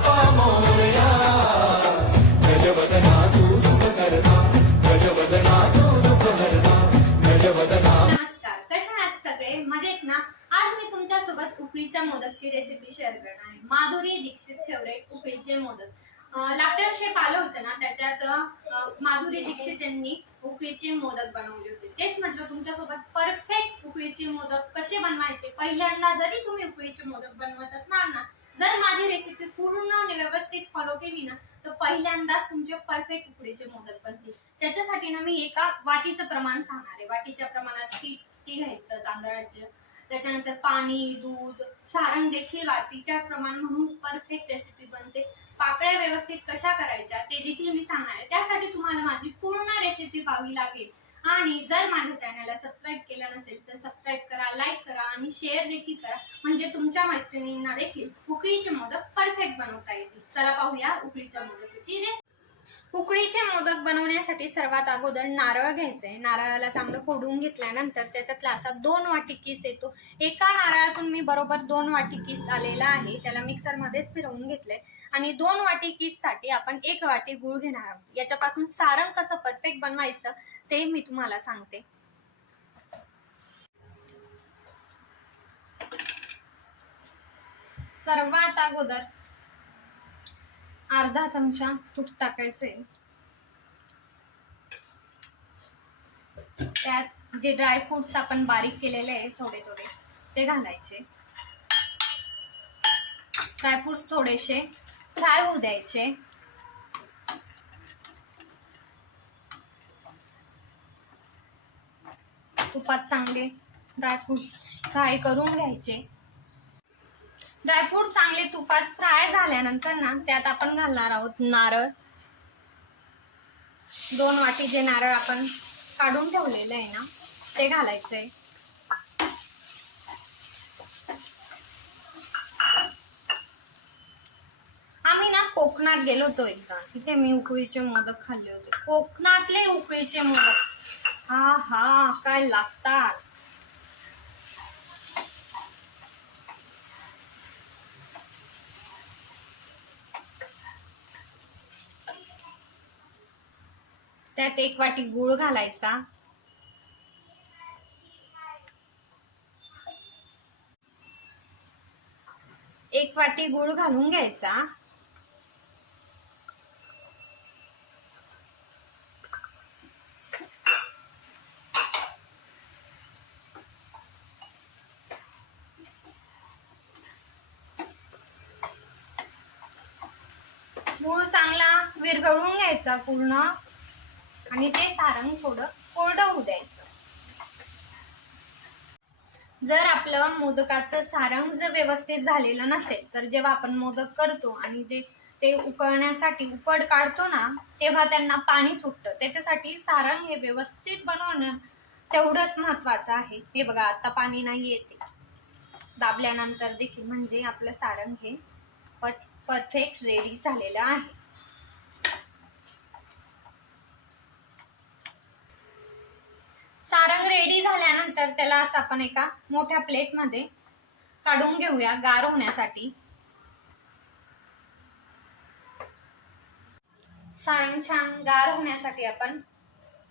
बाप्पा मोरया. गजवदना तू सुख करता, गजवदना तू दुःख हरता, गजवदना. नमस्कार, कशा आहात सगळे? मजेत ना? आज मी तुमच्यासोबत उकडीच्या मोदकची रेसिपी शेअर करणार आहे. माधुरी दीक्षित फेवरेट उकडीचे मोदक. लास्ट वर्षी आलं होतं ना, त्याच्यात माधुरी दीक्षित यांनी उकडीचे मोदक बनवले होते. तेच म्हटलं तुमच्यासोबत परफेक्ट उकडीचे मोदक कसे बनवायचे. पहिल्यांदा जरी तुम्ही उकडीचे मोदक बनवत असणार ना, जर माझी रेसिपी पूर्ण व्यवस्थित फॉलो केली ना, तर पहिल्यांदाच तुमचे परफेक्ट उकडीचे मोदक बनतील. त्याच्यासाठी ना मी एका वाटीचं प्रमाण सांगणार आहे. वाटीच्या प्रमाणात पीठ घ्यायचं तांदळाचं, त्याच्यानंतर पाणी, दूध, सारण देखील वाटीच्याच प्रमाण म्हणून परफेक्ट रेसिपी बनते. पाकळ्या व्यवस्थित कशा करायच्या ते देखील मी सांगणार आहे. त्यासाठी तुम्हाला माझी पूर्ण रेसिपी पाहावी लागेल. आणि जर माझ्या चॅनलला सबस्क्राईब केलं नसेल तर सबस्क्राईब करा, लाईक करा आणि शेअर देखील करा, म्हणजे तुमच्या मैत्रिणींना देखील उकडीचे मोदक परफेक्ट बनवता येतील. चला पाहूया उकडीच्या मोदकाची रेसिपी. उकडीचे मोदक बनवण्यासाठी सर्वात अगोदर नारळ घ्यायचंय. नारळाला चांगलं फोडून घेतल्यानंतर त्याच्यातला असा 2 वाटी किस येतो. एका नारळातून मी बरोबर 2 वाटी किस आलेला आहे. त्याला मिक्सर मध्येच फिरवून घेतलंय. आणि 2 वाटी किस साठी आपण 1 वाटी गूळ घेणार आहोत. याच्यापासून सारण कसं परफेक्ट बनवायचं ते मी तुम्हाला सांगते. सर्वात अगोदर अर्धा चमचा तूप टाकायचंय. त्यात जे ड्रायफ्रुट्स आपण बारीक केलेले आहे थोडे थोडे ते घालायचे. ड्रायफ्रुट्स थोडेसे फ्राय होऊ द्यायचे. तुपात चांगले ड्रायफ्रुट्स फ्राय करून घ्यायचे. ड्रायफ्रुट्स चांगले तुपात फ्राय झाल्यानंतर ना त्यात आपण घालणार आहोत नारळ. 2 वाटी जे नारळ आपण काढून ठेवलेलं आहे ना ते घालायचंय. आम्ही ना कोकणात गेलो होतो एकदा, तिथे मी उकडीचे मोदक खाल्ले होते. कोकणातले उकडीचे मोदक हा हा काय लागतात. त्यात 1 वाटी गूळ घालायचा. एक वाटी गूळ घालून घ्यायचा. गूळ चांगला विरघळून घ्यायचा पूर्ण आणि ते सारण थोडं कोरडं होऊ द्यायचं. जर आपलं मोदकाचं सारण जर व्यवस्थित झालेलं नसेल तर जेव्हा आपण मोदक करतो आणि जे ते उकळण्यासाठी उकड काढतो ना तेव्हा त्यांना पाणी सुटतं. त्याच्यासाठी सारण हे व्यवस्थित बनवणं तेवढंच महत्वाचं आहे. हे बघा आता पाणी नाही येते. दाबल्यानंतर देखील म्हणजे आपलं सारण हे परफेक्ट रेडी झालेलं आहे. सारण रेडी झाल्यानंतर त्याला असं आपण एका मोठ्या प्लेट मध्ये काढून घेऊया गार होण्यासाठी. सारण छान गार होण्यासाठी आपण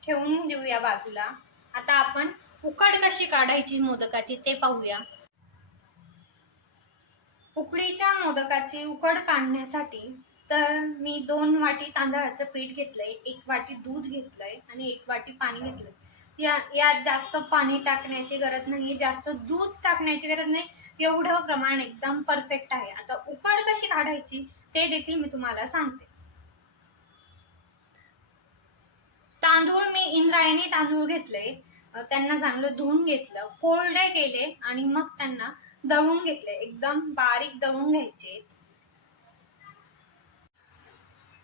ठेवून देऊया बाजूला. आता आपण उकड कशी काढायची मोदकाची ते पाहूया. उकडीच्या मोदकाची उकड काढण्यासाठी तर मी 2 वाटी तांदळाचं पीठ घेतलंय, 1 वाटी दूध घेतलंय आणि 1 वाटी पाणी घेतलंय. यात जास्त पाणी टाकण्याची गरज नाही, जास्त दूध टाकण्याची गरज नाही. एवढं प्रमाण एकदम परफेक्ट आहे. आता उकड कशी काढायची ते देखील मी तुम्हाला सांगते. तांदूळ मी इंद्रायणी तांदूळ घेतले. त्यांना चांगलं धुवून घेतलं, कोरडे केले आणि मग त्यांना दळून घेतले. एकदम बारीक दळून घ्यायचे.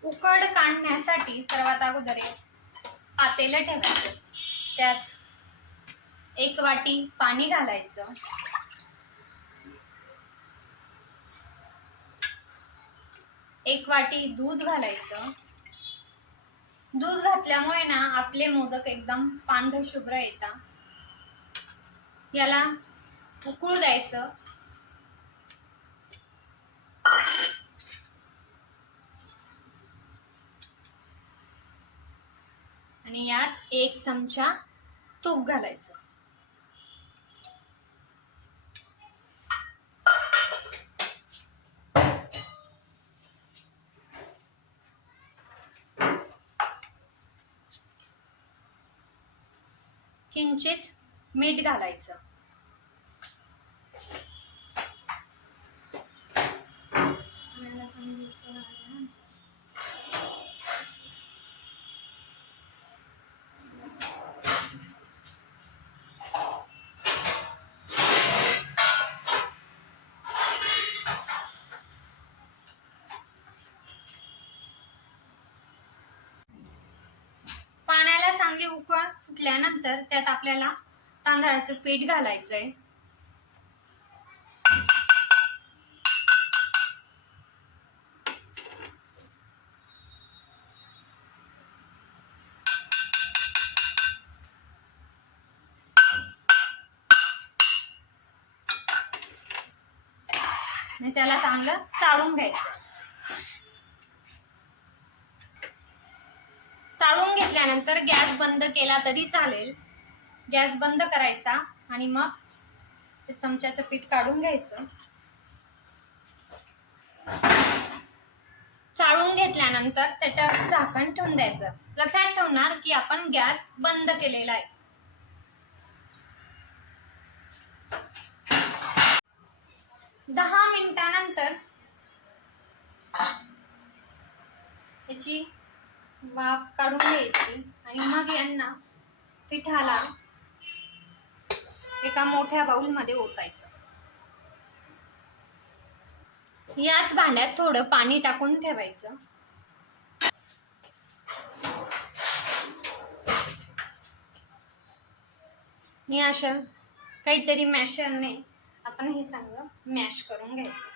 उकड काढण्यासाठी सर्वात अगोदर पातेलं ठेवायचं. त्यात 1 वाटी पाणी घालायचं. एक वाटी दूध घालायचं. दूध घातल्यामुळे ना आपले मोदक एकदम पांढरे शुभ्र येतात. याला उकळू द्यायचं. 1 चमचा तूप घालायचं. किंचित मीठ घालायचं. पाण्याला चांगली उकळ फुटल्यानंतर त्यात आपल्याला तांदळाचं पीठ घालायचंय. आणि त्याला चांगलं चाळून घ्यायचं. चाळून घेतल्यानंतर गॅस बंद केला तरी चालेल. गॅस बंद करायचा आणि मग चमच्याचं पीठ काढून घ्यायचं. चाळून घेतल्यानंतर त्याच्यावर झाकण ठेवून द्यायचं. लक्षात ठेवणार की आपण गॅस बंद केलेला आहे. दहा मिनिटानंतर याची वाफ काढून घ्यायची आणि मग यांना पिठाला एका मोठ्या बाउल मध्ये ओतायचं. याच भांड्यात थोडं पाणी टाकून ठेवायचं. मी अशा काहीतरी मॅशरने आपण हे चांगलं मॅश करून घ्यायचं.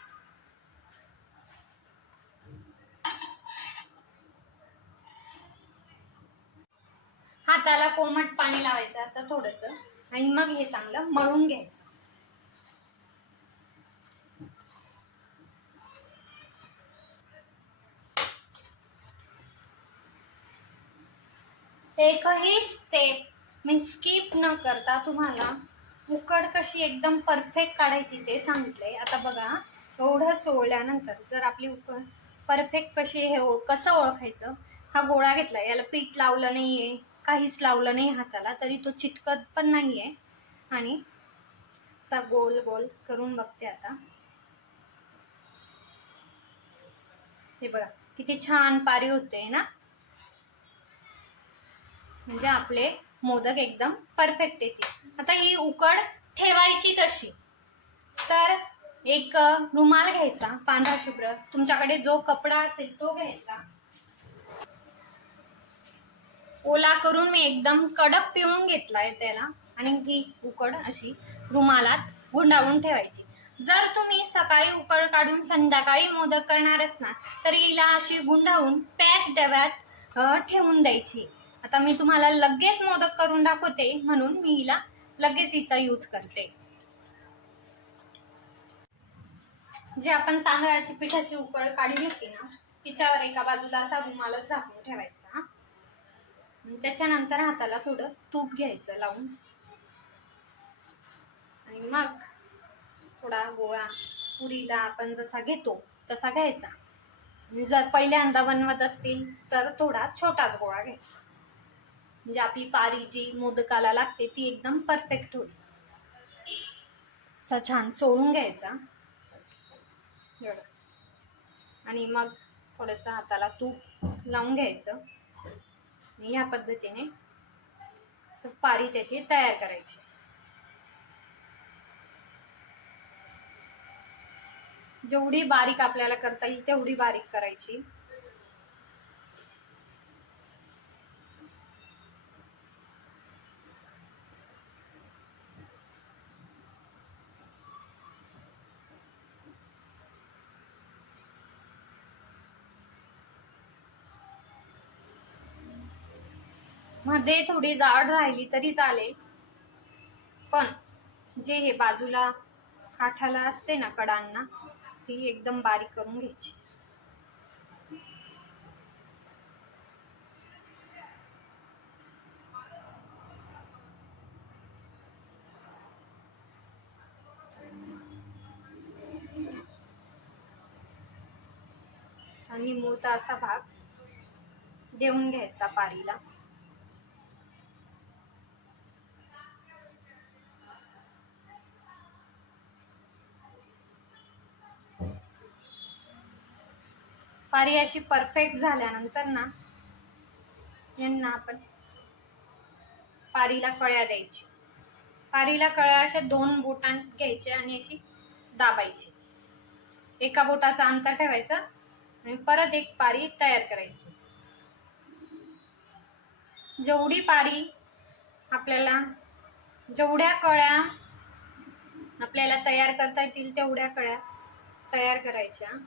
हाताला कोमट पाणी लावायचं असं थोडंसं आणि मग हे चांगलं मळून घ्यायचं. एकही स्टेप मी स्किप न करता तुम्हाला उकड कशी एकदम परफेक्ट काढायची ते सांगितलंय. आता बघा, एवढं चोळल्यानंतर जर आपली उकड परफेक्ट कशी हे कसं ओळखायचं. हा गोळा घेतला, याला पीठ लावलं नाहीये, काहीच लावलं नाही हाताला, तरी तो चिटकत पण नाहीये. आणि असा गोल गोल करून बघते आता. हे बघा किती छान पारी होते ना. म्हणजे आपले मोदक एकदम परफेक्ट येते. आता ही उकड ठेवायची कशी, तर एक रुमाल घ्यायचा पांढरा शुभ्र, तुमच्याकडे जो कपडा असेल तो घ्यायचा. ओला करून मी एकदम कडक पिळून घेतलाय त्याला आणि ही उकड अशी रुमालात गुंडाळून ठेवायची. जर तुम्ही सकाळी उकड काढून संध्याकाळी मोदक करणार असणार तर हिला अशी गुंडाळून पॅक डब्यात ठेवून द्यायची. आता मी तुम्हाला लगेच मोदक करून दाखवते म्हणून मी हिला लगेच हिचा यूज करते. जे आपण तांदळाची पिठाची उकड काढली होती ना, तिच्यावर एका बाजूला असा रुमालच झाकून ठेवायचा. त्याच्यानंतर हाताला थोडं तूप घ्यायचं लावून आणि मग थोडा गोळा पुरीला आपण जसा घेतो तसा घ्यायचा. जर पहिल्यांदा बनवत असतील तर थोडा छोटाच गोळा घ्यायचा. म्हणजे आपली पारी जी मोदकाला लागते ती एकदम परफेक्ट होईल. असा छान चोळून घ्यायचा आणि मग थोडंसं हाताला तूप लावून घ्यायचं. या पद्धतीने पारी त्याची तयार करायची. जेवढी बारीक आपल्याला करता येईल तेवढी बारीक करायची. मध्ये थोडी जाड राहिली तरी चालेल, पण जे हे बाजूला काठाला असते ना कडांना, ती एकदम बारीक करून घ्यायची. आणि मोठा असा भाग देऊन घ्यायचा पारीला. पारी अशी परफेक्ट झाल्यानंतर ना यांना आपण पारीला कळ्या द्यायची. पारीला कळ्या अशा 2 बोटांत घ्यायच्या आणि अशी दाबायची. एका बोटाचा अंतर ठेवायचा आणि परत एक पारी तयार करायची. जेवढी पारी आपल्याला, जेवढ्या कळ्या आपल्याला तयार करता येतील तेवढ्या कळ्या तयार करायच्या.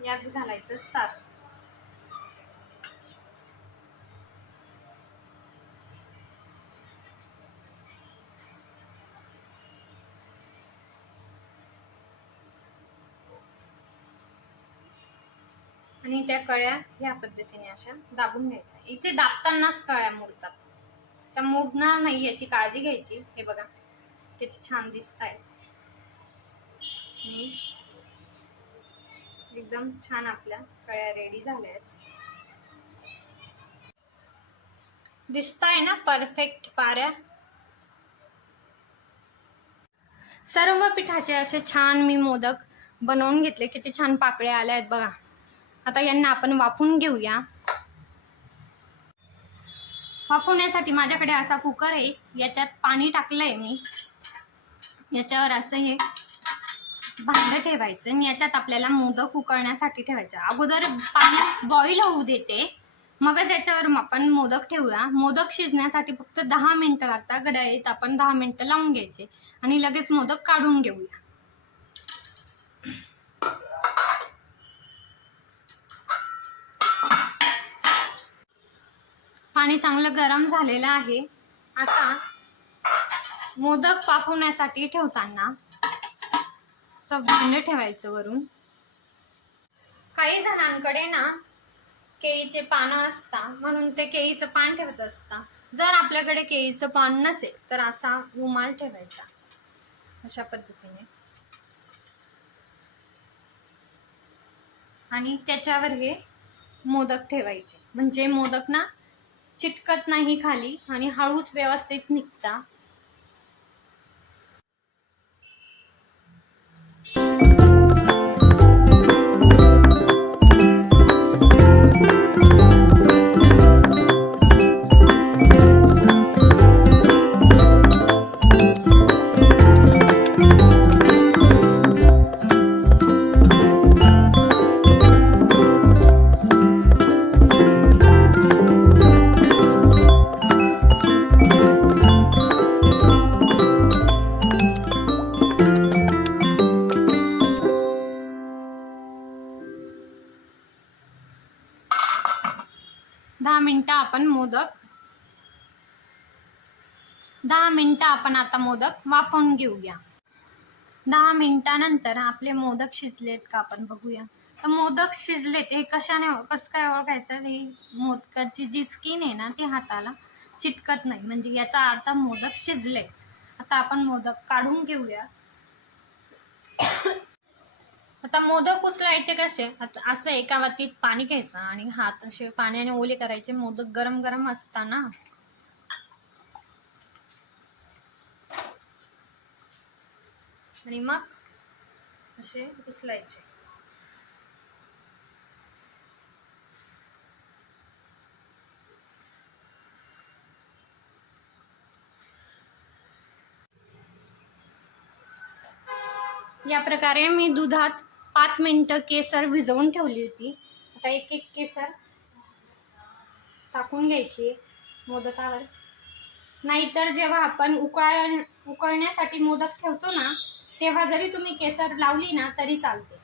यात घालायचं सारण. आणि त्या कळ्या ह्या पद्धतीने अशा दाबून घ्यायच्या. इथे दाबतानाच कळ्या मोडतात, त्या मोडणार नाही याची काळजी घ्यायची. हे बघा किती छान दिसत आहे. एकदम छान आपल्या कळ्या रेडी झाल्या आहेत. दिसताय ना परफेक्ट पाऱ्या. सर्व पिठाचे असे छान मी मोदक बनवून घेतले. किती छान पाकळ्या आल्या आहेत बघा. आता यांना आपण वाफवून घेऊया. वाफवण्यासाठी माझ्याकडे असा कुकर आहे. याच्यात पाणी टाकलंय मी. याच्यावर असं हे भांडं ठेवायचं आणि याच्यात आपल्याला मोदक उकळण्यासाठी ठेवायचं. अगोदर पाणी बॉईल होऊ देते, मगच याच्यावर आपण मोदक ठेवूया. मोदक शिजण्यासाठी फक्त 10 मिनिटं लागतात. घड्याळीत आपण 10 मिनिटं लावून घ्यायचे आणि लगेच मोदक काढून घेऊया. पाणी चांगलं गरम झालेलं आहे. आता मोदक वाफवण्यासाठी ठेवताना असं भांडं ठेवायचं वरून. काही जणांकडे ना केळीचे पानं असतात, म्हणून ते केळीचं पान ठेवत असतात. जर आपल्याकडे केळीचं पान नसेल तर असा रुमाल ठेवायचा अशा पद्धतीने आणि त्याच्यावर हे मोदक ठेवायचे. म्हणजे मोदक ना चिटकत नाही खाली आणि हळूच व्यवस्थित निघता. मोदक 10 मिनिटं आपण आता मोदक वाफवून घेऊया. 10 मिनिटानंतर आपले मोदक शिजलेत का आपण बघूया. तर मोदक शिजलेत हे कसं काय ओळखायचं. हे मोदकाची जी स्किन आहे ना ती हाताला चिटकत नाही, म्हणजे याचा अर्थ मोदक शिजले. आता आपण मोदक काढून घेऊया. आता मोदक उचलायचे कसे. आता असं एका वाटीत पाणी घ्यायचं आणि हात असे पाण्याने ओले करायचे. मोदक गरम गरम असताना आणि मग असे उचलायचे. या प्रकारे मी दुधात 5 मिनिटं केसर भिजवून ठेवली होती. आता एक एक केसर टाकून घ्यायची मोदकावर. नाहीतर जेव्हा आपण उकळण्यासाठी मोदक ठेवतो ना तेव्हा जरी तुम्ही केसर लावली ना तरी चालते.